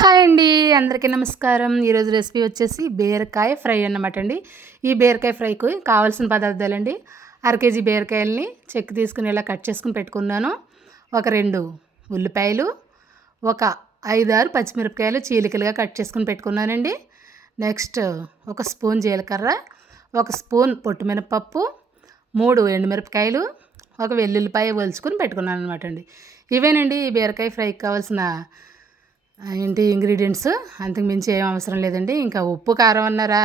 Hi అండి అందరికీ నమస్కారం. ఈరోజు రెసిపీ వచ్చేసి బీరకాయ ఫ్రై అన్నమాట అండి. ఈ బీరకాయ ఫ్రైకి కావాల్సిన పదార్థాలండి. అర కేజీ బీరకాయలని చెక్కి తీసుకుని ఇలా కట్ చేసుకుని పెట్టుకున్నాను. ఒక రెండు ఉల్లిపాయలు ఒక ఐదారు పచ్చిమిరపకాయలు చీలికలుగా కట్ చేసుకుని పెట్టుకున్నానండి. నెక్స్ట్ ఒక స్పూన్ జీలకర్ర ఒక స్పూన్ పొట్టు మినపప్పు మూడు ఎండుమిరపకాయలు ఒక వెల్లుల్లిపాయ వలుచుకుని పెట్టుకున్నాను అనమాట అండి. ఇవేనండి ఈ బీరకాయ ఫ్రైకి కావాల్సిన ఏంటి ఇంగ్రీడియంట్స్ అంతకు మించి ఏం అవసరం లేదండి. ఇంకా ఉప్పు కారం అన్నారా?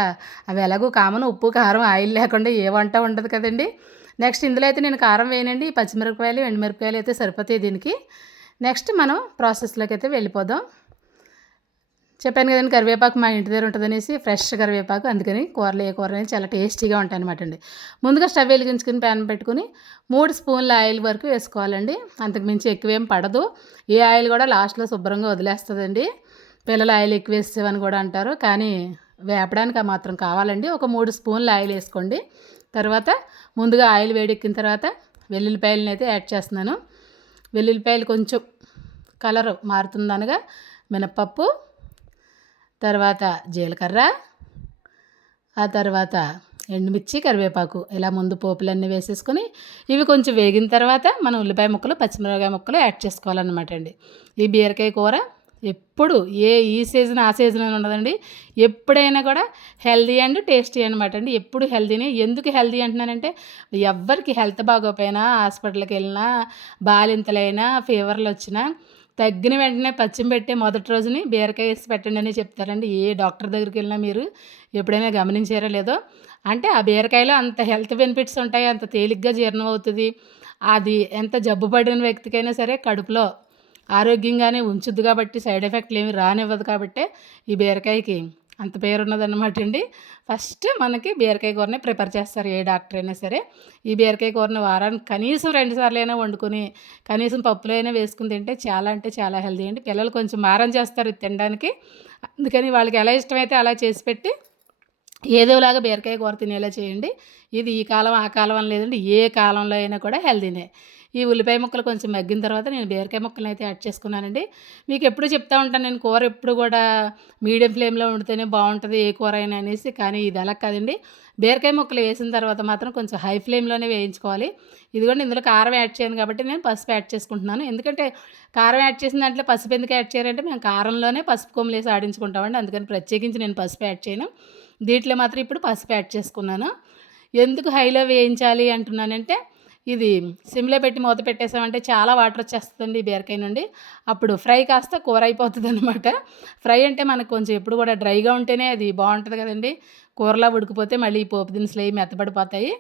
అవి ఎలాగో కామన్ ఉప్పు కారం ఆయిల్ లేకుండా ఏ వంట ఉండదు కదండి. నెక్స్ట్ ఇందులో అయితే నేను కారం వేయనండి. పచ్చిమిరపకాయలు ఎండుమిరపకాయలు అయితే సరిపోతాయి దీనికి. నెక్స్ట్ మనం ప్రాసెస్లోకి అయితే వెళ్ళిపోదాం. చెప్పాను కదండి కరివేపాకు మా ఇంటి దగ్గర ఉంటుందనేసి ఫ్రెష్ కరివేపాకు అందుకని కూరలు ఏ కూర అనేది చాలా టేస్టీగా ఉంటాయి అనమాట అండి. ముందుగా స్టవ్ వెలిగించుకుని ప్యాన్ పెట్టుకుని మూడు స్పూన్ల ఆయిల్ వరకు వేసుకోవాలండి. అంతకు మించి ఎక్కువేం పడదు. ఏ ఆయిల్ కూడా లాస్ట్లో శుభ్రంగా వదిలేస్తుందండి. పిల్లలు ఆయిల్ ఎక్కువ వేసేవని కూడా అంటారు. కానీ వేపడానికి మాత్రం కావాలండి. ఒక మూడు స్పూన్ల ఆయిల్ వేసుకోండి. తర్వాత ముందుగా ఆయిల్ వేడెక్కిన తర్వాత వెల్లుల్లిపాయలను అయితే యాడ్ చేస్తున్నాను. వెల్లుల్లిపాయలు కొంచెం కలర్ మారుతుందనగా మినప్పప్పు తర్వాత జీలకర్ర ఆ తర్వాత ఎండుమిర్చి కరివేపాకు. ఇలా ముందు పోపులన్నీ వేసేసుకొని ఇవి కొంచెం వేగిన తర్వాత మనం ఉల్లిపాయ ముక్కలు పచ్చిమిరపకాయ ముక్కలు యాడ్ చేసుకోవాలన్నమాట అండి. ఈ బీరకాయ కూర ఎప్పుడు ఏ ఈ సీజన్ ఆ సీజన్ అని ఉండదండి. ఎప్పుడైనా కూడా హెల్దీ అండ్ టేస్టీ అనమాట అండి. ఎప్పుడు హెల్దీనే. ఎందుకు హెల్దీ అంటున్నానంటే ఎవ్వరికి హెల్త్ బాగోపోయినా హాస్పిటల్కి వెళ్ళినా బాలింతలైనా ఫీవర్లు వచ్చినా తగ్గిన వెంటనే పచ్చిమి పెట్టే మొదటి రోజుని బీరకాయ వేసి పెట్టండి అని చెప్తారండి. ఏ డాక్టర్ దగ్గరికి వెళ్ళినా మీరు ఎప్పుడైనా గమనించారో లేదో. అంటే ఆ బీరకాయలో అంత హెల్త్ బెనిఫిట్స్ ఉంటాయి అంత తేలిగ్గా జీర్ణం అవుతుంది. అది ఎంత జబ్బు పడిన వ్యక్తికైనా సరే కడుపులో ఆరోగ్యంగానే ఉంచుద్ది కాబట్టి సైడ్ ఎఫెక్ట్లు ఏమి రానివ్వదు కాబట్టి ఈ బీరకాయకి అంత పేరు ఉన్నదన్నమాట అండి. ఫస్ట్ మనకి బీరకాయ కూరని ప్రిపేర్ చేస్తారు ఏ డాక్టర్ అయినా సరే. ఈ బీరకాయ కూరని వారానికి కనీసం రెండు సార్లు అయినా వండుకొని కనీసం పప్పులో అయినా వేసుకుని తింటే చాలా అంటే చాలా హెల్దీ అండి. పిల్లలు కొంచెం మారం చేస్తారు తినడానికి. అందుకని వాళ్ళకి ఎలా ఇష్టమైతే అలా చేసి పెట్టి ఏదోలాగా బీరకాయ కూర తినేలా చేయండి. ఇది ఈ కాలం ఆ కాలం అని లేదండి ఏ కాలంలో అయినా కూడా హెల్దీనే ఈ ఉల్లిపాయ ముక్కలు కొంచెం మగ్గిన తర్వాత నేను బీరకాయ ముక్కలను అయితే యాడ్ చేసుకున్నానండి. మీకు ఎప్పుడు చెప్తా ఉంటాను నేను కూర ఎప్పుడు కూడా మీడియం ఫ్లేమ్లో వండితేనే బాగుంటుంది ఏ కూర అయినా అనేసి కానీ ఇది అలా కాదండి. బీరకాయ ముక్కలు వేసిన తర్వాత మాత్రం కొంచెం హై ఫ్లేమ్లోనే వేయించుకోవాలి. ఇదిగోండి ఇందులో కారం యాడ్ చేయను కాబట్టి నేను పసుపు యాడ్ చేసుకుంటున్నాను. ఎందుకంటే కారం యాడ్ చేసిన దాంట్లో పసుపు ఎందుకు యాడ్ చేయాలంటే మేము కారంలోనే పసుపు కొమ్మలు వేసి ఆడించుకుంటామండి. అందుకని ప్రత్యేకించి నేను పసుపు యాడ్ చేయను. దీంట్లో మాత్రం ఇప్పుడు పసుపు యాడ్ చేసుకున్నాను. ఎందుకు హైలో వేయించాలి అంటున్నానంటే ఇది సిమ్లో పెట్టి మూత పెట్టేసామంటే చాలా వాటర్ వచ్చేస్తుందండి ఈ బీరకాయ నుండి. అప్పుడు ఫ్రై కాస్త కూర అయిపోతుంది అనమాట ఫ్రై అంటే మనకు కొంచెం ఎప్పుడు కూడా డ్రైగా ఉంటేనే అది బాగుంటుంది కదండి. కూరలా ఉడికిపోతే మళ్ళీ ఈ పోపు దినుసులు అవి మెత్తబడిపోతాయి.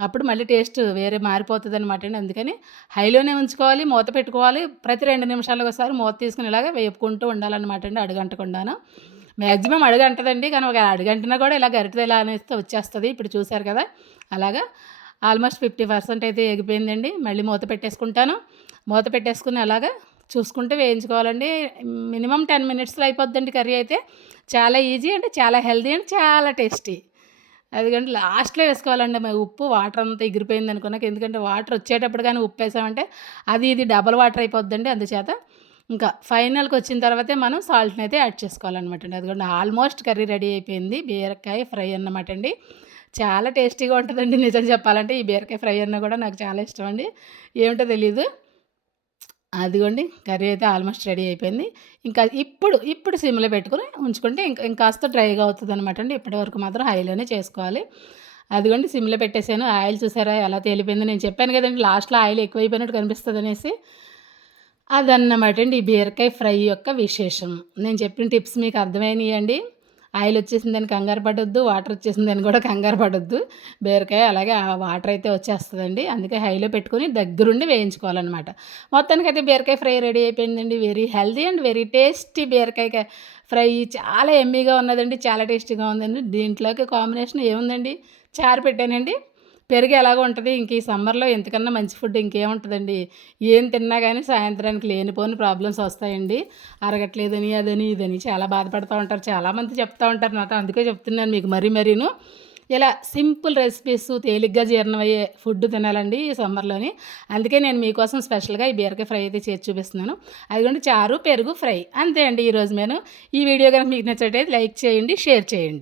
అప్పుడు మళ్ళీ టేస్ట్ వేరే మారిపోతుంది అనమాట అండి. అందుకని హైలోనే ఉంచుకోవాలి మూత పెట్టుకోవాలి. ప్రతి రెండు నిమిషాలకు ఒకసారి మూత తీసుకుని ఇలాగ వేపుకుంటూ ఉండాలన్నమాట అండి అడుగంటకుండాను. మ్యాక్సిమం అడుగంటదండి. కానీ ఒక అడుగంటినా కూడా ఇలా గరిటె ఇలా అనేస్తే వచ్చేస్తుంది. ఇప్పుడు చూసారు కదా. అలాగా ఆల్మోస్ట్ ఫిఫ్టీ పర్సెంట్ అయితే ఎగిపోయిందండి. మళ్ళీ మూత పెట్టేసుకుంటాను. మూత పెట్టేసుకుని అలాగా చూసుకుంటే వేయించుకోవాలండి. మినిమం టెన్ మినిట్స్లో అయిపోద్దండి కర్రీ అయితే. చాలా ఈజీ అంటే చాలా హెల్దీ అండ్ చాలా టేస్టీ. అదిగంటే లాస్ట్లో వేసుకోవాలండి మరి ఉప్పు. వాటర్ అంతా ఎగిరిపోయింది అనుకున్నాక ఎందుకంటే వాటర్ వచ్చేటప్పుడు కానీ ఉప్పు వేసామంటే అది ఇది డబల్ వాటర్ అయిపోద్దండి అందుచేత. ఇంకా ఫైనల్కి వచ్చిన తర్వాతే మనం సాల్ట్ని అయితే యాడ్ చేసుకోవాలన్నమాట అండి. అదిగోండి ఆల్మోస్ట్ కర్రీ రెడీ అయిపోయింది. బీరకాయ ఫ్రై అన్నమాట అండి. చాలా టేస్టీగా ఉంటుందండి నిజం చెప్పాలంటే. ఈ బీరకాయ ఫ్రై అన్న కూడా నాకు చాలా ఇష్టం అండి. ఏమిటో తెలీదు. అదిగోండి కర్రీ అయితే ఆల్మోస్ట్ రెడీ అయిపోయింది. ఇంకా ఇప్పుడు ఇప్పుడు సిమ్లో పెట్టుకుని ఉంచుకుంటే ఇంకా ఇంకాస్త డ్రైగా అవుతుంది అనమాట అండి. ఇప్పటి వరకు మాత్రం హైలోనే చేసుకోవాలి. అదిగోండి సిమ్లో పెట్టేశాను. ఆయిల్ చూసారా ఎలా తేలిపోయింది నేను చెప్పాను కదండి. లాస్ట్లో ఆయిల్ ఎక్కువైపోయినట్టు కనిపిస్తుంది అనేసి. అదన్నమాట అండి ఈ బీరకాయ ఫ్రై యొక్క విశేషం. నేను చెప్పిన టిప్స్ మీకు అర్థమైనాయండి. అండి ఆయిల్ వచ్చేసిందని కంగారు పడొద్దు వాటర్ వచ్చేసిందని కూడా కంగారు పడొద్దు. బీరకాయ అలాగే ఆ వాటర్ అయితే వచ్చేస్తుందండి. అందుకే హైలో పెట్టుకొని దగ్గరుండి వేయించుకోవాలన్నమాట. మొత్తానికి అయితే బీరకాయ ఫ్రై రెడీ అయిపోయిందండి. Very healthy and very tasty బీరకాయ ఫ్రై చాలా ఎమ్మీగా ఉన్నదండి చాలా టేస్టీగా ఉందండి. దీంట్లోకి కాంబినేషన్ ఏముందండి? చారు పెట్టానండి. పెరుగు ఎలాగో ఉంటుంది ఇంక ఈ సమ్మర్లో ఎంతకన్నా మంచి ఫుడ్ ఇంకేముంటుందండి. ఏం తిన్నా కానీ సాయంత్రానికి లేనిపోని ప్రాబ్లమ్స్ వస్తాయండి. అరగట్లేదని అదని ఇదని చాలా బాధపడుతూ ఉంటారు. చాలామంది చెప్తూ ఉంటారు నాతో అందుకే చెప్తున్నాను మీకు మరీ మరీను. ఇలా సింపుల్ రెసిపీస్ తేలిగ్గా జీర్ణమయ్యే ఫుడ్ తినాలండి ఈ సమ్మర్లోని. అందుకే నేను మీకోసం స్పెషల్గా ఈ బీరకాయ ఫ్రై అయితే చేసి చూపిస్తున్నాను. అదిగోండి చారు పెరుగు ఫ్రై అంతే అండి ఈరోజు నేను ఈ వీడియో కనుక మీకు నచ్చినట్టయితే లైక్ చేయండి షేర్ చేయండి.